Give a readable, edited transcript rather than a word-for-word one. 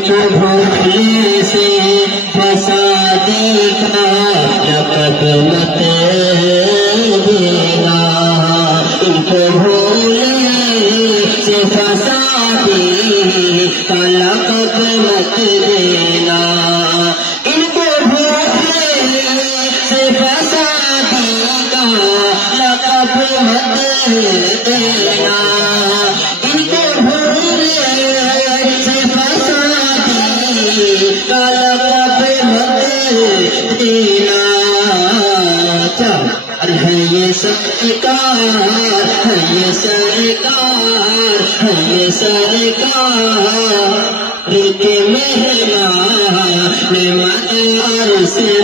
کو بھولنے سے فسادی کا لقب مت دینا، ان کو بھولنے سے فسادی کا لقب مت دینا، ان کو بھولنے سے فسادی کا لقب مت دینا، ان کو بھولنے سے فسادی کا لقب مت دینا۔ ہے یہ سرکار، ہے یہ سرکار، ہے یہ سرکار، دل کے مہمان مدار سے